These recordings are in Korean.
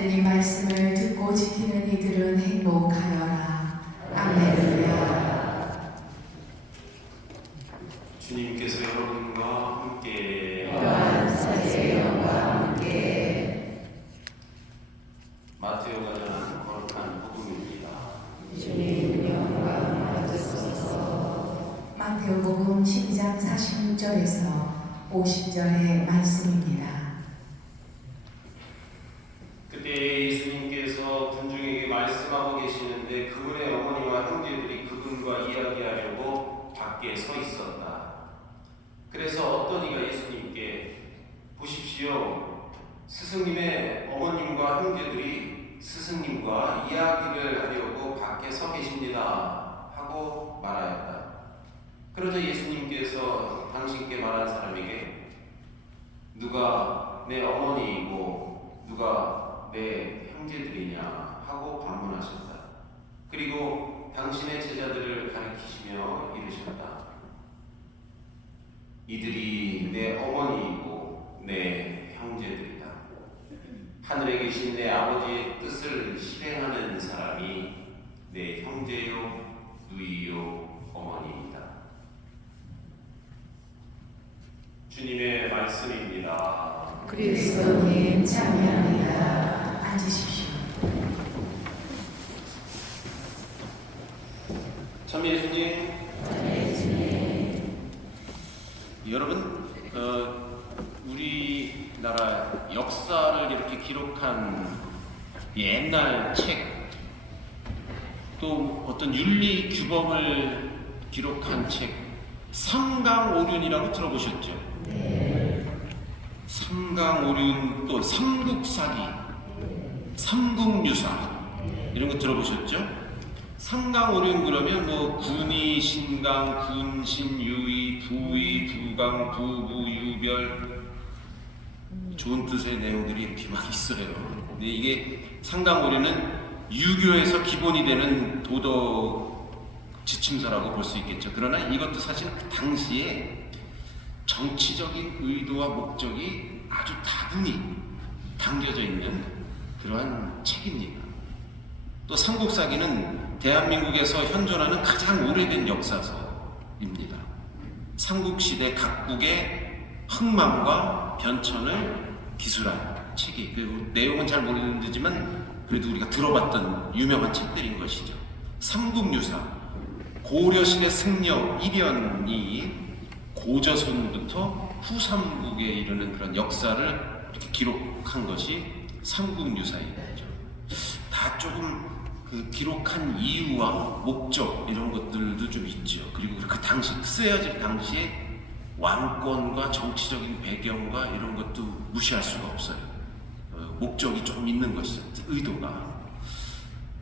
하느님 말씀을 듣고 지키는 이들은 행복하여라. 아멘이야. 주님께서 여러분과 함께 또한 사제형과 함께 마태오가 전한 거룩한 복음입니다. 주님 영광 받으소서. 마태복음 12장 46절에서 50절의 말씀입니다. 그때 예수님께서 군중에게 말씀하고 계시는데 그분의 어머니와 형제들이 그분과 이야기하려고 밖에 서 있었다. 그래서 어떤 이가 예수님께 보십시오. 스승님의 어머님과 형제들이 스승님과 이야기를 하려고 밖에 서 계십니다. 하고 말하였다. 그러자 예수님께서 당신께 말한 사람에게 누가 내 어머니이고 누가 내 형제들이냐 하고 반문하셨다. 그리고 당신의 제자들을 가리키시며 이르셨다. 이들이 내 어머니이고 내 형제들이다. 하늘에 계신 내 아버지의 뜻을 실행하는 사람이 내 형제요 누이요 어머니이다. 주님의 말씀입니다. 그리스도님 참여합니다. 앉으십시오. 참 예수님, 여러분, 우리나라 역사를 이렇게 기록한 옛날 책, 또 어떤 윤리 규범을 기록한 책, 삼강오륜이라고 들어보셨죠? 네. 삼강오륜, 또 삼국사기, 삼국유사 이런 거 들어보셨죠? 삼강오륜 그러면 뭐 군의, 신강, 군신, 유의, 부의, 부강, 부부, 유별 좋은 뜻의 내용들이 이렇게 막 있어요. 근데 이게 삼강오륜은 유교에서 기본이 되는 도덕 지침서라고 볼 수 있겠죠. 그러나 이것도 사실 그 당시에 정치적인 의도와 목적이 아주 다분히 담겨져 있는 그러한 책입니다. 또 삼국사기는 대한민국에서 현존하는 가장 오래된 역사서입니다. 삼국시대 각국의 흥망과 변천을 기술한 책이, 그 내용은 잘 모르지만 그래도 우리가 들어봤던 유명한 책들인 것이죠. 삼국유사, 고려시대 승려 일연이 고조선부터 후삼국에 이르는 그런 역사를 이렇게 기록한 것이 삼국유사이죠. 다 조금 그 기록한 이유와 목적 이런 것들도 좀 있죠. 그리고 그 당시 쓰여질 당시에 왕권과 정치적인 배경과 이런 것도 무시할 수가 없어요. 목적이 조금 있는 것이죠. 의도가.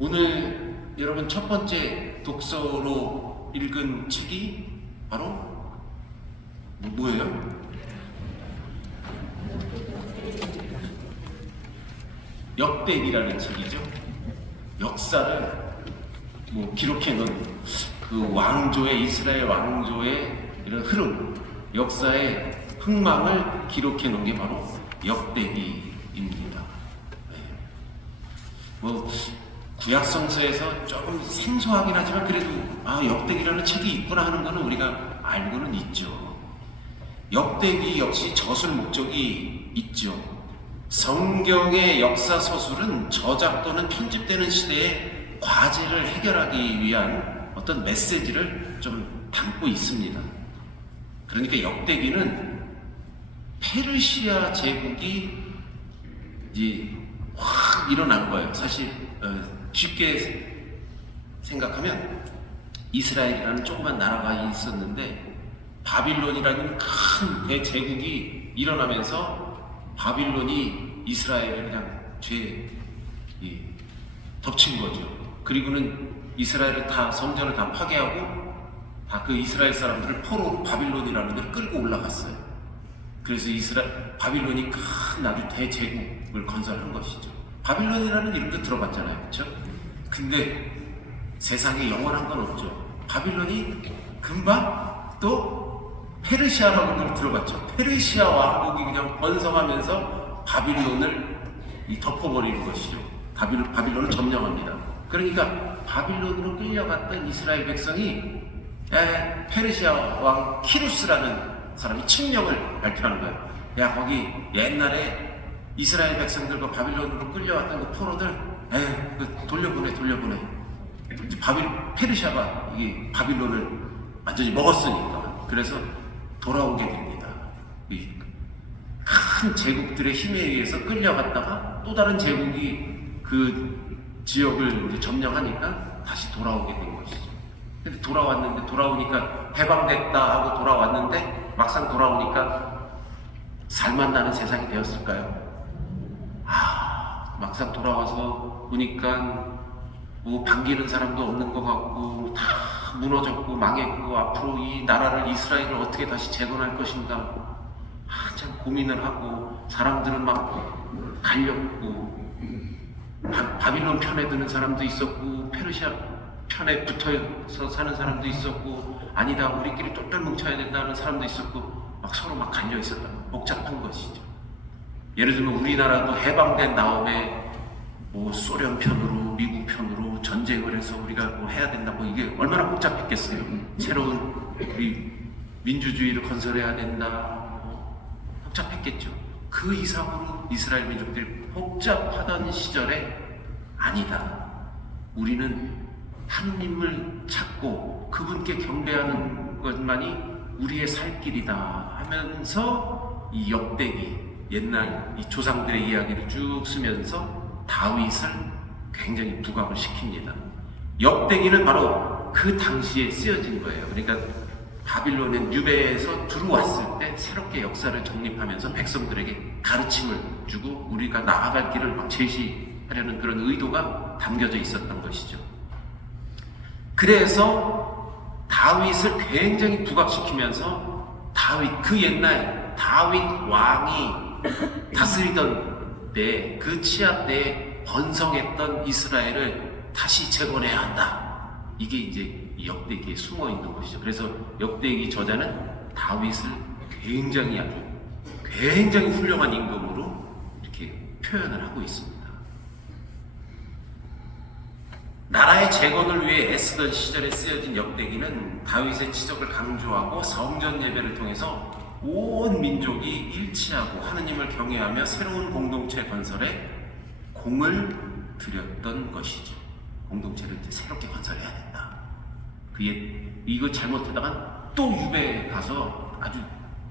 오늘 여러분 첫 번째 독서로 읽은 책이 바로 뭐예요? 역대기라는 책이죠. 역사를 기록해 놓은 그 왕조의, 이스라엘 왕조의 이런 흐름, 역사의 흥망을 기록해 놓은 게 바로 역대기입니다. 구약 성서에서 조금 생소하긴 하지만 그래도 역대기라는 책이 있구나 하는 것은 우리가 알고는 있죠. 역대기 역시 저술 목적이 있죠. 성경의 역사 서술은 저작 또는 편집되는 시대의 과제를 해결하기 위한 어떤 메시지를 좀 담고 있습니다. 그러니까 역대기는 페르시아 제국이 이제 확 일어난 거예요. 사실 쉽게 생각하면 이스라엘이라는 조그만 나라가 있었는데 바빌론이라는 큰 대제국이 일어나면서 바빌론이 이스라엘을 그냥 덮친 거죠. 그리고는 이스라엘을 다 성전을 다 파괴하고 다 그 이스라엘 사람들을 포로로 바빌론이라는 데를 끌고 올라갔어요. 그래서 바빌론이 큰 아주 대제국을 건설한 것이죠. 바빌론이라는 이름도 들어봤잖아요, 그렇죠? 근데 세상에 영원한 건 없죠. 바빌론이 금방 또 페르시아라고 들어봤죠. 페르시아 왕국이 그냥 번성하면서 바빌론을 이 덮어버리는 것이죠. 바빌론을 점령합니다. 그러니까 바빌론으로 끌려갔던 이스라엘 백성이 페르시아 왕 키루스라는 사람이 칙령을 발표하는 거예요. 야, 거기 옛날에 이스라엘 백성들과 바빌론으로 끌려왔던 그 포로들 돌려보내. 페르시아가 이 바빌론을 완전히 먹었으니까. 그래서 돌아오게 됩니다. 이 큰 제국들의 힘에 의해서 끌려갔다가 또 다른 제국이 그 지역을 이제 점령하니까 다시 돌아오게 된 것이죠. 근데 돌아오니까 해방됐다 하고 돌아왔는데 막상 돌아오니까 살만 나는 세상이 되었을까요? 막상 돌아와서 보니까 뭐 반기는 사람도 없는 것 같고 다 무너졌고 망했고 앞으로 이 나라를 이스라엘을 어떻게 다시 재건할 것인가 한참 고민을 하고 사람들은 막 갈렸고 바빌론 편에 드는 사람도 있었고 페르시아 편에 붙어서 사는 사람도 있었고 아니다 우리끼리 똘똘 뭉쳐야 된다는 사람도 있었고 막 서로 막 갈려 있었다. 복잡한 것이죠. 예를 들면 우리나라도 해방된 다음에 뭐 소련 편으로 미국 편으로 전쟁을 해서 우리가 뭐 해야 된다고 이게 얼마나 복잡했겠어요. 새로운 우리 민주주의를 건설해야 된다. 복잡했겠죠. 그 이상으로 이스라엘 민족들이 복잡하던 시절에 아니다. 우리는 하느님을 찾고 그분께 경배하는 것만이 우리의 살 길이다 하면서 이 역대기 옛날 이 조상들의 이야기를 쭉 쓰면서 다윗을 굉장히 부각을 시킵니다. 역대기는 바로 그 당시에 쓰여진 거예요. 그러니까 바빌론의 유배에서 들어왔을 때 새롭게 역사를 정립하면서 백성들에게 가르침을 주고 우리가 나아갈 길을 막 제시하려는 그런 의도가 담겨져 있었던 것이죠. 그래서 다윗을 굉장히 부각시키면서 그 옛날 다윗 왕이 다스리던 때 그 치하 때에 번성했던 이스라엘을 다시 재건해야 한다. 이게 이제 이 역대기에 숨어 있는 것이죠. 그래서 역대기 저자는 다윗을 굉장히 훌륭한 임금으로 이렇게 표현을 하고 있습니다. 나라의 재건을 위해 애쓰던 시절에 쓰여진 역대기는 다윗의 치적을 강조하고 성전 예배를 통해서 온 민족이 일치하고 하느님을 경외하며 새로운 공동체 건설에 공을 들였던 것이죠. 공동체를 이제 새롭게 건설해야 된다. 이거 잘못하다가 또 유배에 가서 아주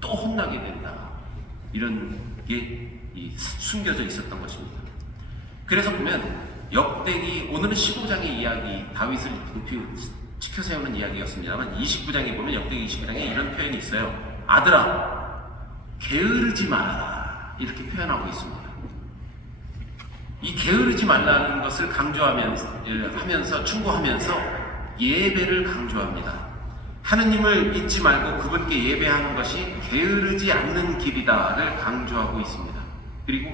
또 혼나게 된다. 이런 게 숨겨져 있었던 것입니다. 그래서 보면 역대기 오늘은 15장의 이야기 다윗을 높이 치켜 세우는 이야기였습니다만 29장에 보면 역대기 29장에 이런 표현이 있어요. 아들아 게으르지 말아라 이렇게 표현하고 있습니다. 이 게으르지 말라는 것을 강조하면서 충고하면서 예배를 강조합니다. 하느님을 잊지 말고 그분께 예배하는 것이 게으르지 않는 길이다를 강조하고 있습니다. 그리고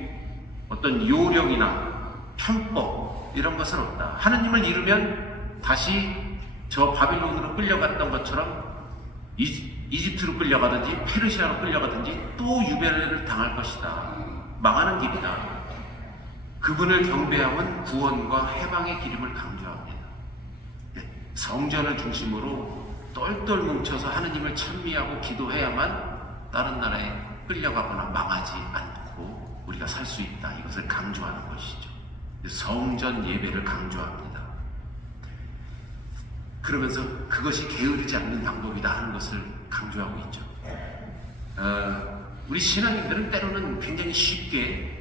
어떤 요령이나 편법 이런 것은 없다. 하느님을 잃으면 다시 저 바빌론으로 끌려갔던 것처럼 이집트로 끌려가든지 페르시아로 끌려가든지 또 유배를 당할 것이다. 망하는 길이다. 그분을 경배함은 구원과 해방의 기름을 강조합니다. 성전을 중심으로 똘똘 뭉쳐서 하느님을 찬미하고 기도해야만 다른 나라에 끌려가거나 망하지 않고 우리가 살 수 있다. 이것을 강조하는 것이죠. 성전 예배를 강조합니다. 그러면서 그것이 게으르지 않는 방법이다 하는 것을 강조하고 있죠. 우리 신앙인들은 때로는 굉장히 쉽게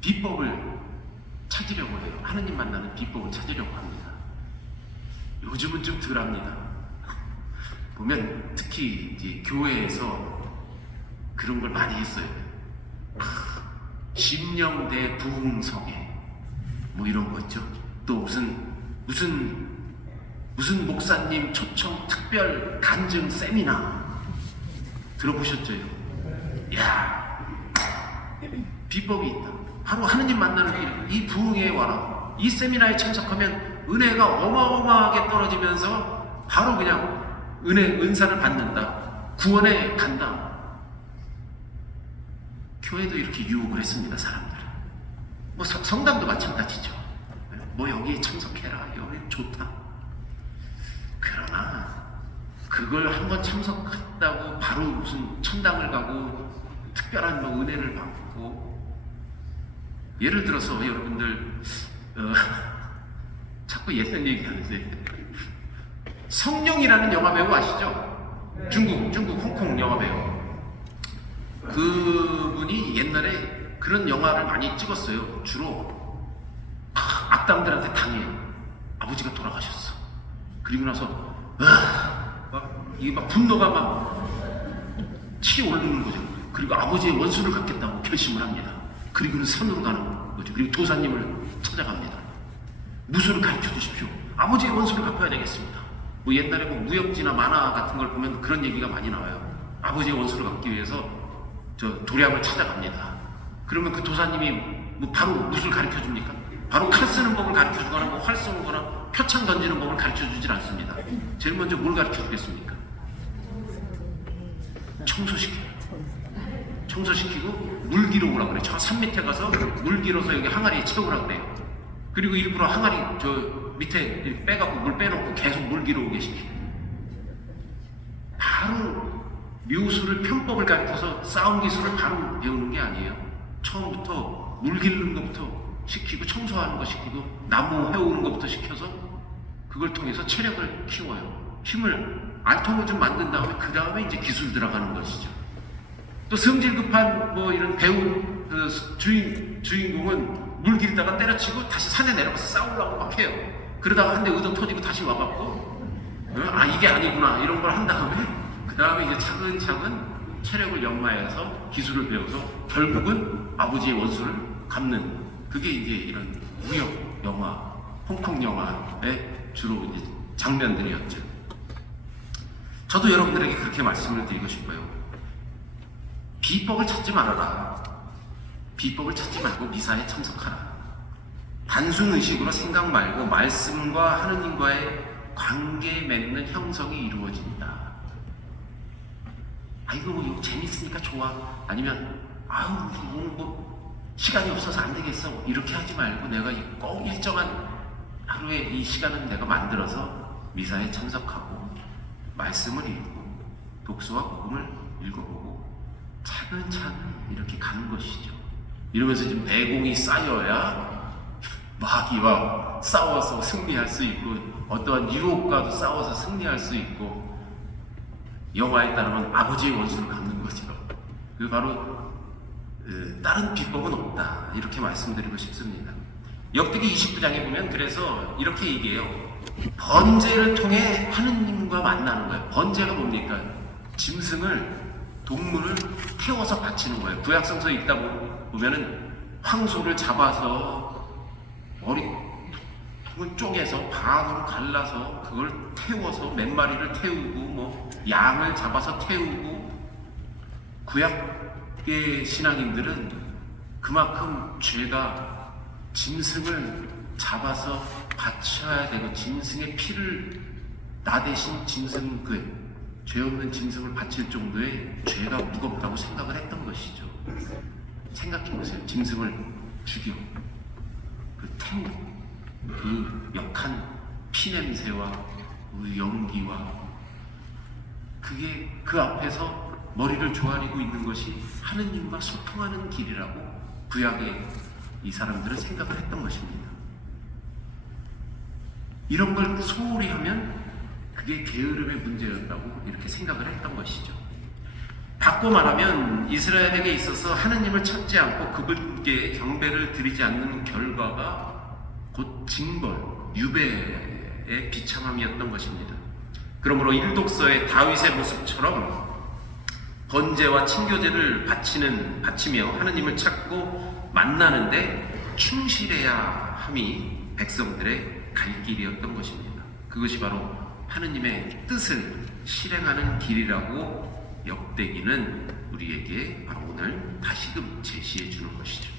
비법을 찾으려고 해요. 하느님 만나는 비법을 찾으려고 합니다. 요즘은 좀 덜합니다. 보면 특히 이제 교회에서 그런 걸 많이 했어요. 심령대 부흥성회 뭐 이런 거 있죠. 또 무슨 목사님 초청 특별 간증 세미나 들어보셨죠? 야, 비법이 있다. 바로 하느님 만나는 길, 이 부흥회에 와라. 이 세미나에 참석하면 은혜가 어마어마하게 떨어지면서 바로 그냥 은사를 받는다. 구원에 간다. 교회도 이렇게 유혹을 했습니다, 사람들은. 뭐 성당도 마찬가지죠. 뭐 여기에 참석해라, 여기 좋다. 그러나 그걸 한번 참석했다고 바로 무슨 천당을 가고 특별한 뭐 은혜를 받고, 예를 들어서 여러분들 자꾸 옛날 얘기하는데 성룡이라는 영화배우 아시죠? 중국 홍콩 영화배우. 그분이 옛날에 그런 영화를 많이 찍었어요. 주로 악당들한테 당해요. 아버지가 돌아가셨어. 그리고 나서 이게 막 분노가 막 치오르는 거죠. 그리고 아버지의 원수를 갚겠다고 결심을 합니다. 그리고는 산으로 가는 거죠. 그리고 도사님을 찾아갑니다. 무술을 가르쳐 주십시오. 아버지의 원수를 갚아야 되겠습니다. 뭐 옛날에 뭐 무협지나 만화 같은 걸 보면 그런 얘기가 많이 나와요. 아버지의 원수를 갚기 위해서 저 도량을 찾아갑니다. 그러면 그 도사님이 뭐 바로 무술 가르쳐 줍니까? 바로 칼 쓰는 법을 가르쳐 주거나 뭐 활 쏘는 거나 표창 던지는 법을 가르쳐 주질 않습니다. 제일 먼저 뭘 가르쳐 주겠습니까? 청소시키고 물 길어 오라 그래요. 저 산 밑에 가서 물 길어서 여기 항아리에 채우라 그래요. 그리고 일부러 항아리 저 밑에 이렇게 빼갖고 물 빼놓고 계속 물 길어 오게 시키고, 바로 묘수를 편법을 가르쳐서 싸움 기술을 바로 배우는 게 아니에요. 처음부터 물 기르는 것부터 시키고, 청소하는 거 시키고, 나무 해오는 것부터 시켜서 그걸 통해서 체력을 키워요. 힘을 알통을 좀 만든 다음에 그 다음에 이제 기술 들어가는 것이죠. 또 성질 급한 뭐 이런 배우 주인공은 물 길다가 때려치고 다시 산에 내려가서 싸우려고 막 해요. 그러다가 한 대 의도 터지고 다시 와갖고 이게 아니구나 이런 걸 한 다음에 그 다음에 이제 차근차근 체력을 연마해서 기술을 배워서 결국은 아버지의 원수를 갚는, 그게 이제 이런 무협 영화, 홍콩 영화의 주로 이제 장면들이었죠. 저도 여러분들에게 그렇게 말씀을 드리고 싶어요. 비법을 찾지 말아라. 비법을 찾지 말고 미사에 참석하라. 단순 의식으로 생각 말고 말씀과 하느님과의 관계 맺는 형성이 이루어진다. 이거 뭐 재밌으니까 좋아. 아니면 오늘 뭐 시간이 없어서 안 되겠어. 이렇게 하지 말고 내가 꼭 일정한 하루에 이 시간을 내가 만들어서 미사에 참석하고 말씀을 읽고 독서와 복음을 읽어보고 차근차근 이렇게 가는 것이죠. 이러면서 지금 내공이 쌓여야 마귀와 싸워서 승리할 수 있고, 어떠한 유혹과도 싸워서 승리할 수 있고, 영화에 따르면 아버지의 원수를 갚는 거죠. 그 바로 다른 비법은 없다, 이렇게 말씀드리고 싶습니다. 역대기 29장에 보면 그래서 이렇게 얘기해요. 번제를 통해 하느님과 만나는 거예요. 번제가 뭡니까? 짐승을, 동물을 태워서 바치는 거예요. 구약성서 읽다 보면은 황소를 잡아서 머리통을 쪼개서 반으로 갈라서 그걸 태워서 몇 마리를 태우고, 뭐 양을 잡아서 태우고, 구약의 신앙인들은 그만큼 죄가 짐승을 잡아서 바쳐야 되고, 짐승의 피를 나 대신 짐승 죄 없는 짐승을 바칠 정도의 죄가 무겁다고 생각을 했던 것이죠. 생각해보세요. 짐승을 죽여 그 태우, 그 역한 피냄새와 그 연기와, 그게 그 앞에서 머리를 조아리고 있는 것이 하느님과 소통하는 길이라고 구약의 이 사람들은 생각을 했던 것입니다. 이런 걸 소홀히 하면 그게 게으름의 문제였다고 이렇게 생각을 했던 것이죠. 바꿔 말하면 이스라엘에게 있어서 하느님을 찾지 않고 그분께 경배를 드리지 않는 결과가 곧 징벌, 유배의 비참함이었던 것입니다. 그러므로 일독서의 다윗의 모습처럼 번제와 친교제를 바치며 하느님을 찾고 만나는데 충실해야 함이 백성들의 갈 길이었던 것입니다. 그것이 바로 하느님의 뜻을 실행하는 길이라고 역대기는 우리에게 바로 오늘 다시금 제시해 주는 것이죠.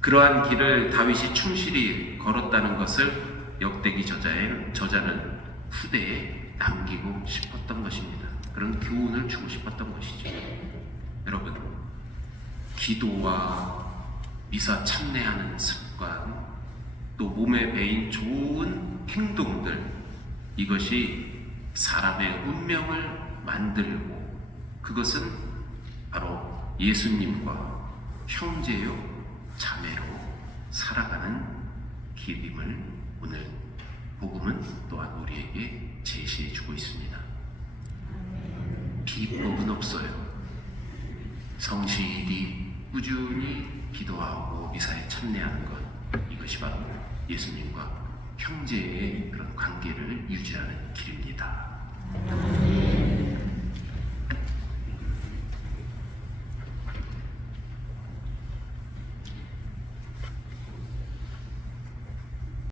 그러한 길을 다윗이 충실히 걸었다는 것을 역대기 저자는 후대에 남기고 싶었던 것입니다. 그런 교훈을 주고 싶었던 것이죠. 여러분, 기도와 미사 참내하는 습관, 또 몸에 배인 좋은 행동들, 이것이 사람의 운명을 만들고 그것은 바로 예수님과 형제요 자매로 살아가는 길임을 오늘 복음은 또한 우리에게 제시해 주고 있습니다. 비법은 없어요. 성실히 꾸준히 기도하고 미사에 참여하는 것, 이것이 바로 예수님과 형제의 그런 관계를 유지하는